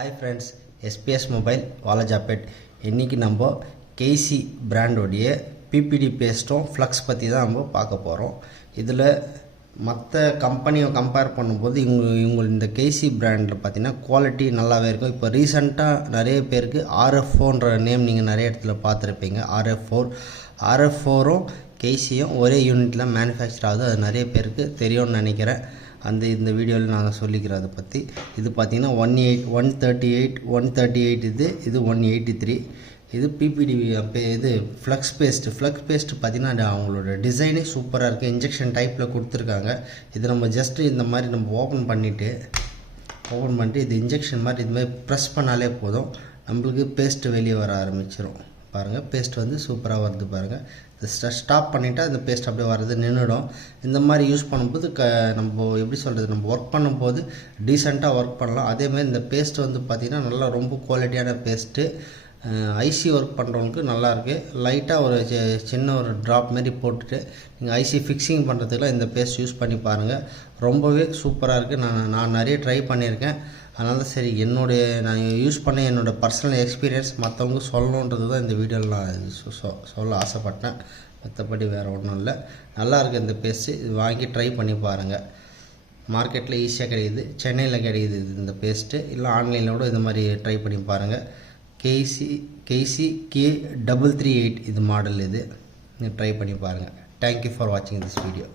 Hi friends, SPS Mobile Valajapet. இன்னைக்கு நம்ம Kaisi brand உடைய PPD பேஸ்டும் flux பத்தி தான் நம்ம பார்க்க போறோம். இதுல மற்ற கம்பெனியை கம்பேர் பண்ணும்போது இவங்க இந்த Kaisi பிராண்ட்ல பார்த்தீங்கன்னா குவாலிட்டி நல்லாவே இருக்கும். இப்போ ரீசெண்டா நிறைய பேருக்கு RF4ன்ற நேம் நீங்க நிறைய இடத்துல பார்த்திருப்பீங்க. RF4ம் Kaisiயும் ஒரே யூனிட்ல manufacture ஆகுது. அது நிறைய பேருக்கு தெரியும்னு நினைக்கிறேன். இந்த வீடியோவில் நாங்கள் சொல்லிக்கிறோம் அதை பற்றி. இது பார்த்தீங்கன்னா 138 இது 183 இது PPD இது ஃப்ளக்ஸ் பேஸ்ட் பார்த்தீங்கன்னா அவங்களோட டிசைனே சூப்பராக இருக்குது. இன்ஜெக்ஷன் டைப்பில் கொடுத்துருக்காங்க. இது நம்ம ஜஸ்ட்டு இந்த மாதிரி நம்ம ஓப்பன் பண்ணிவிட்டு இது இன்ஜெக்ஷன் மாதிரி இது மாதிரி ப்ரெஸ் பண்ணாலே போதும், நம்மளுக்கு பேஸ்ட்டு வெளியே வர ஆரம்பிச்சிடும். பாருங்கள், பேஸ்ட் வந்து சூப்பராக வருது பாருங்கள். ஸ்டாப் பண்ணிவிட்டால் இந்த பேஸ்ட் அப்படியே வர்றது நின்றுடும். இந்த மாதிரி யூஸ் பண்ணும்போது நம்ம எப்படி சொல்கிறது, நம்ம ஒர்க் பண்ணும்போது டீசெண்டாக ஒர்க் பண்ணலாம். அதேமாதிரி இந்த பேஸ்ட் வந்து பார்த்திங்கன்னா நல்லா ரொம்ப குவாலிட்டியான பேஸ்ட்டு. ஐசி ஒர்க் பண்ணுறவங்களுக்கு நல்லாயிருக்கு. லைட்டாக ஒரு சின்ன ஒரு ட்ராப் மாரி போட்டுட்டு நீங்கள் ஐசி ஃபிக்ஸிங் பண்ணுறதுக்குலாம் இந்த பேஸ்ட் யூஸ் பண்ணி பாருங்கள். ரொம்பவே சூப்பராக இருக்குது. நான் நிறைய ட்ரை பண்ணியிருக்கேன். அதனால தான் சரி நான் யூஸ் பண்ண என்னோடய பர்சனல் எக்ஸ்பீரியன்ஸ் மற்றவங்க சொல்லணுன்றது தான் இந்த வீடியோவில் நான் சொல்ல ஆசைப்பட்டேன். மற்றபடி வேறு ஒன்றும் இல்லை. நல்லாயிருக்கு இந்த பேஸ்ட்டு. இது வாங்கி ட்ரை பண்ணி பாருங்கள். மார்க்கெட்டில் ஈஸியாக கிடைக்குது, சென்னையில் கிடைக்குது இந்த பேஸ்ட்டு. இல்லை ஆன்லைனில் கூட இந்த மாதிரி ட்ரை பண்ணி பாருங்கள். Kaisi K338 இது மாடல். இது நீங்கள் ட்ரை பண்ணி பாருங்கள். தேங்க்யூ ஃபார் வாட்சிங் திஸ் வீடியோ.